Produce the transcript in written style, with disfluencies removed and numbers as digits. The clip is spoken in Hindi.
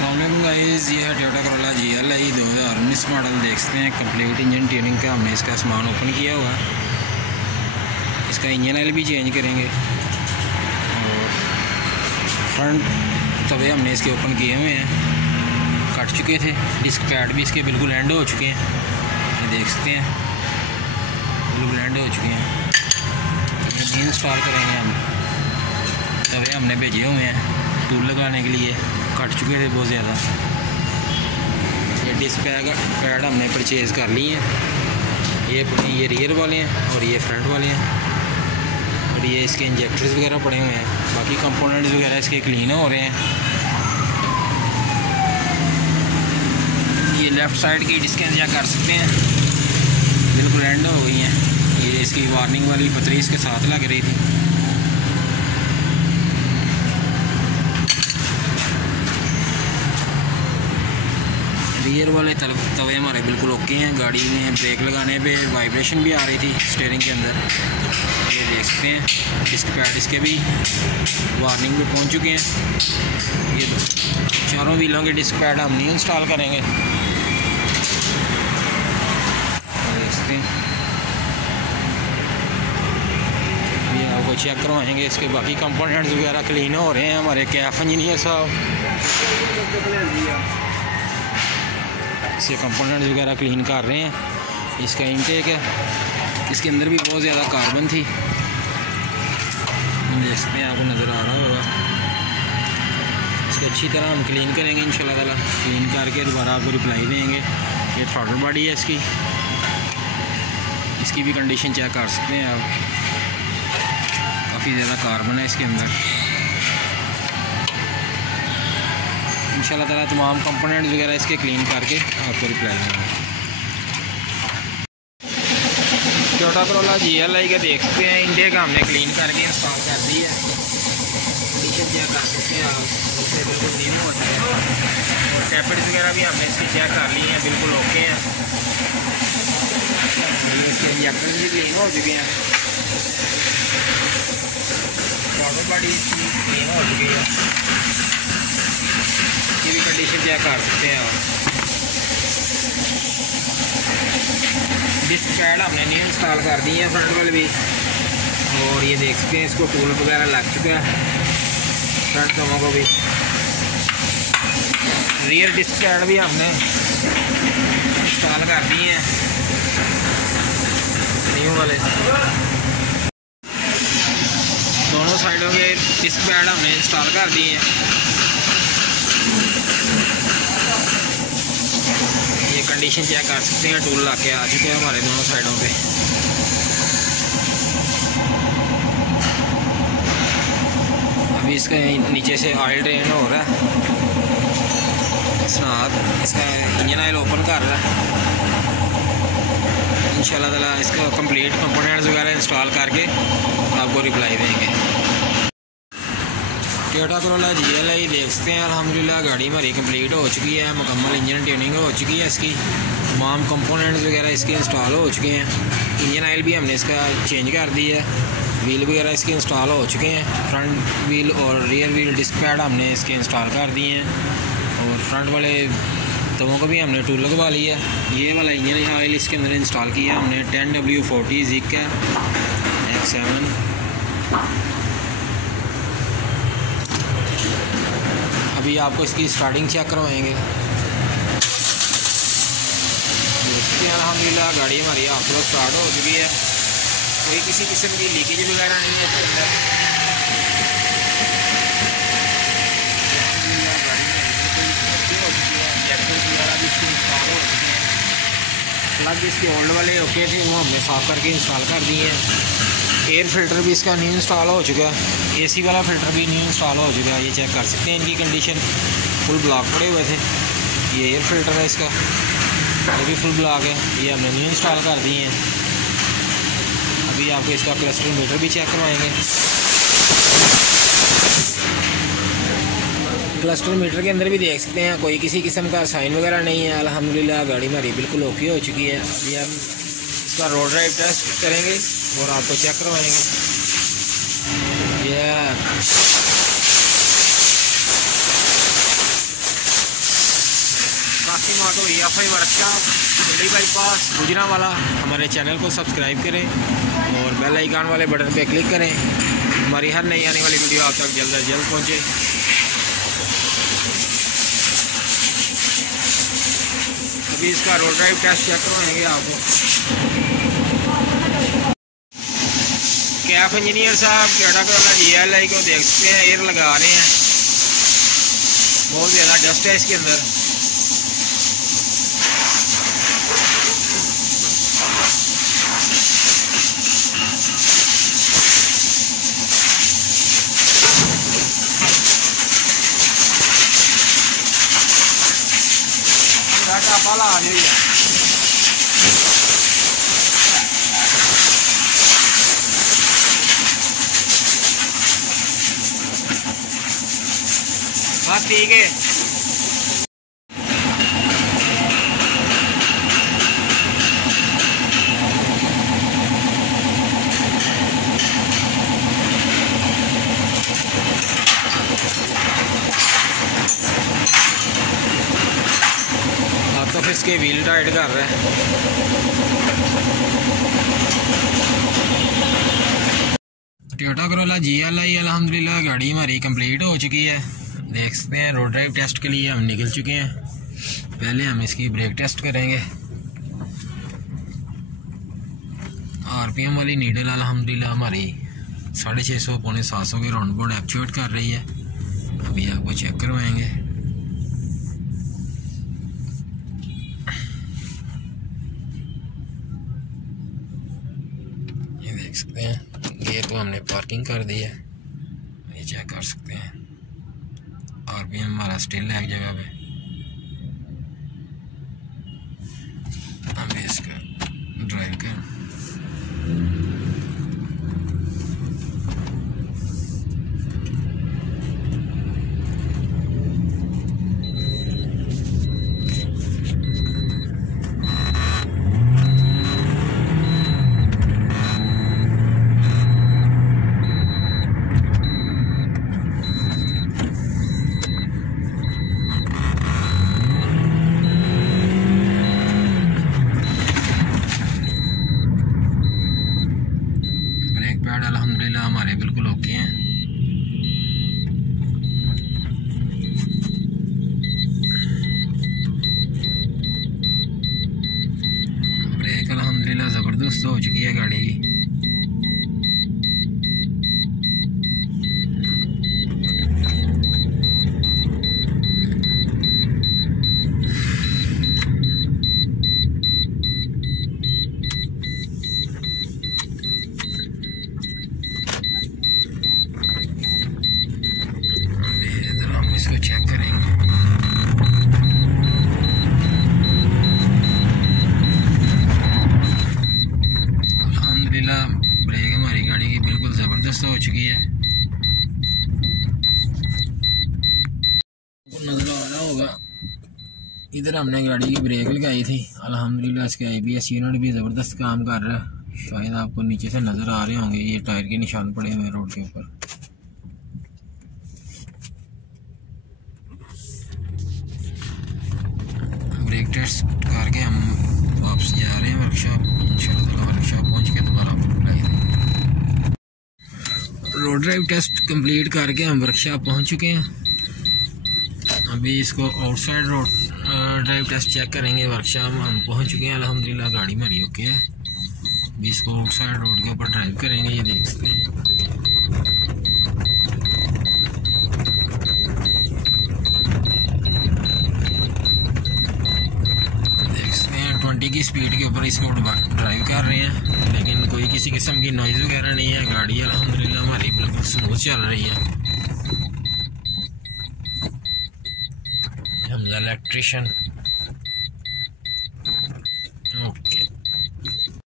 अस्सलाम वालेकुम गाइस, ये है टोयोटा करोला GLI 2019 मॉडल। देख सकते हैं कंप्लीट इंजन ट्यूनिंग का हमने इसका सामान ओपन किया हुआ है। इसका इंजन ऑयल भी चेंज करेंगे और फ्रंट तवे हमने इसके ओपन किए हुए हैं, कट चुके थे। डिस्क पैड भी इसके बिल्कुल एंड हो चुके हैं, ये देख सकते हैं बिल्कुल एंड हो चुके हैं। ये इंस्टॉल करेंगे हम। तवे हमने भेजे हुए हैं टूल लगाने के लिए, कट चुके थे बहुत ज़्यादा। ये डिस्क पैड हमने परचेज़ कर लिए हैं। ये रियर वाले हैं और ये फ्रंट वाले हैं, और ये इसके इंजेक्टर्स वगैरह पड़े हुए हैं। बाकी कंपोनेंट्स वगैरह इसके क्लीन हो रहे हैं। ये लेफ़्ट साइड की डिस्कें चेक कर सकते हैं, बिल्कुल एंड हो गई हैं। ये इसकी वार्निंग वाली पतरी इसके साथ लग रही थी। रियर वाले तवे हमारे बिल्कुल ओके हैं। गाड़ी में ब्रेक लगाने पे वाइब्रेशन भी आ रही थी स्टीयरिंग के अंदर, ये देख सकते हैं। डिस्क पैड इसके भी वार्निंग पे पहुंच चुके हैं। ये चारों व्हीलों के डिस्क पैड हम नहीं इंस्टॉल करेंगे, देख सकते हैं। ये आपको चेक करवाएंगे इसके बाकी कंपोनेंट्स वगैरह क्लीन हो रहे हैं। हमारे कैफ इंजीनियर साहब इसके कंपोनेंट्स वगैरह क्लीन कर रहे हैं। इसका इनटेक है, इसके अंदर भी बहुत ज़्यादा कार्बन थी, देख सकते हैं, आपको नज़र आ रहा होगा। इसको अच्छी तरह हम क्लीन करेंगे इंशाल्लाह ताला। क्लीन करके दोबारा आपको रिप्लाई देंगे। ये थ्रॉटल बॉडी है इसकी, इसकी भी कंडीशन चेक कर सकते हैं आप। काफ़ी ज़्यादा कार्बन है इसके अंदर। इंशाल्लाह ताला तमाम कंपोनेंट्स वगैरह इसके क्लीन करके आपको रिप्लाई देंगे। टोयोटा करोला GLI का देख सकते हैं, इंटेक हमने क्लीन करके इंस्टॉल कर दी है। कंडीशन चेक कर सकते हैं आप, इससे बिल्कुल न्यू होता है। और टैपेट्स वगैरह भी हमने इसकी चेक कर ली हैं, बिल्कुल ओके हैं। इसके इंजेक्टर भी क्लीन हो चुके हैं। वाटर बॉडी इसकी क्लीन हो चुकी है, ये भी कंडीशन चेक कर सकते हैं आप। डिस्क पैड हमने न्यू इंस्टॉल कर दी है, फ्रंट वाले भी। और ये देख सकते हैं इसको टूल वगैरह लग चुका है फ्रंट दोनों को भी। रियर डिस्क पैड भी हमने इंस्टॉल कर दी हैं न्यू वाले। दोनों साइडों के डिस्क पैड हमने इंस्टॉल कर दिए हैं। ये कंडीशन चेक कर सकते हैं, टूल ला के आ चुके हैं हमारे दोनों साइडों पे। अभी इसका नीचे से ऑयल ड्रेन हो रहा है, इसका इंजन ऑयल ओपन कर रहा है। इंशाल्लाह ताला इसका कंप्लीट कंपोनेंट्स वगैरह इंस्टॉल करके आपको रिप्लाई देंगे। टोयोटा करोला GLI देख सकते हैं, अल्हम्दुलिल्लाह गाड़ी हमारी कंप्लीट हो चुकी है। मुकम्मल इंजन ट्यूनिंग हो चुकी है इसकी, तमाम कंपोनेंट्स वगैरह इसके इंस्टॉल हो चुके हैं। इंजन ऑयल भी हमने इसका चेंज कर दी है। व्हील वगैरह इसके इंस्टॉल हो चुके हैं। फ्रंट व्हील और रियर व्हील डिस्क पैड हमने इसके इंस्टॉल कर दिए हैं। और फ्रंट वाले तवों को भी हमने टूल लगवा लिया है। ये वाला इंजन ऑयल इसके अंदर इंस्टॉल किया हमने 10W40 ZIC का X7। अभी आपको इसकी स्टार्टिंग चेक करवाएंगे। अल्हम्दुलिल्लाह गाड़ी हमारी ऑफ-रोड स्टार्ट हो चुकी है। कोई किसी किस्म की लीकेज वगैरह नहीं है इसके अंदर। प्लग इसके ओल्ड वाले ओके थे, वो हमने साफ़ करके इंस्टॉल कर दिए हैं। एयर फिल्टर भी इसका न्यू इंस्टॉल हो चुका है। AC वाला फिल्टर भी न्यू इंस्टॉल हो चुका है। ये चेक कर सकते हैं, इनकी कंडीशन फुल ब्लॉक पड़े हुए थे। ये एयर फिल्टर है इसका, ये भी फुल ब्लॉक है, ये हमने न्यू इंस्टॉल कर दिए हैं। अभी आपको इसका क्लस्टर मीटर भी चेक करवाएंगे। क्लस्टर मीटर के अंदर भी देख सकते हैं कोई किसी किस्म का साइन वगैरह नहीं है। अल्हम्दुलिल्लाह गाड़ी हमारी बिल्कुल ओके हो चुकी है। अभी हम इसका रोड ड्राइव टेस्ट करेंगे और आपको चेक करवाएंगे। ये parking auto EFI workshop Delhi bypass Gujranwala. हमारे चैनल को सब्सक्राइब करें और बेल आइकन वाले बटन पे क्लिक करें। हमारी हर नई आने वाली वीडियो आप तक जल्द से जल्द पहुँचे। अभी इसका रोड ड्राइव टेस्ट चेक करवाएंगे आपको। कैफ इंजीनियर साहब टाटा करोला GLI को देख सकते हैं, एयर लगा रहे हैं। बहुत ज़्यादा डस्ट है इसके अंदर। टापा आ गई है। बस ठीक है। तो इसके व्हील टाइट कर रहे हैं। टोयोटा करोला GLI अल्हम्दुलिल्लाह गाड़ी हमारी कंप्लीट हो चुकी है। देख सकते हैं रोड ड्राइव टेस्ट के लिए हम निकल चुके हैं। पहले हम इसकी ब्रेक टेस्ट करेंगे। RPM वाली नीडल अल्हम्दुलिल्लाह हमारी 650 पौने 700 के राउंड बोर्ड एक्चुएट कर रही है। अभी आपको चेक करवाएंगे। देख सकते हैं गेयर को हमने पार्किंग कर दी है, ये चेक कर सकते हैं। RPM हमारा स्टिल है एक जगह पे। हम इसका ड्राइव कर पैड अल्हम्दुलिल्लाह हमारे बिल्कुल ओके हैं। ब्रेक अल्हम्दुलिल्लाह ज़बरदस्त हो चुकी है गाड़ी की। इसको चेक करेंगे। अल्हम्दुलिल्लाह ब्रेक हमारी गाड़ी की बिल्कुल ज़बरदस्त हो चुकी है। नज़र आ रहा होगा इधर हमने गाड़ी की ब्रेक लगाई थी। अल्हम्दुलिल्लाह इसके ABS यूनिट भी ज़बरदस्त काम कर रहा है। शायद आपको नीचे से नज़र आ रहे होंगे, ये टायर के निशान पड़े हुए रोड के ऊपर। ब्रेक टेस्ट करके हम वापस जा रहे हैं वर्कशॉप। इंशाल्लाह वर्कशॉप पहुंच के दोबारा अप्लाई देंगे। रोड ड्राइव टेस्ट कंप्लीट करके हम वर्कशॉप पहुंच चुके हैं। अभी इसको outside road drive test check करेंगे। वर्कशॉप हम पहुंच चुके हैं अल्हम्दुलिल्लाह, गाड़ी हमारी ओके है। अभी इसको आउटसाइड रोड के ऊपर ड्राइव करेंगे। ये देख सकते हैं की स्पीड के ऊपर इसको ड्राइव कर रहे हैं, लेकिन कोई किसी किस्म की नॉइज़ वगैरह नहीं है। गाड़ी अल्हम्दुलिल्लाह हमारी बिल्कुल स्मूथ चल रही है। हमजा इलेक्ट्रिशियन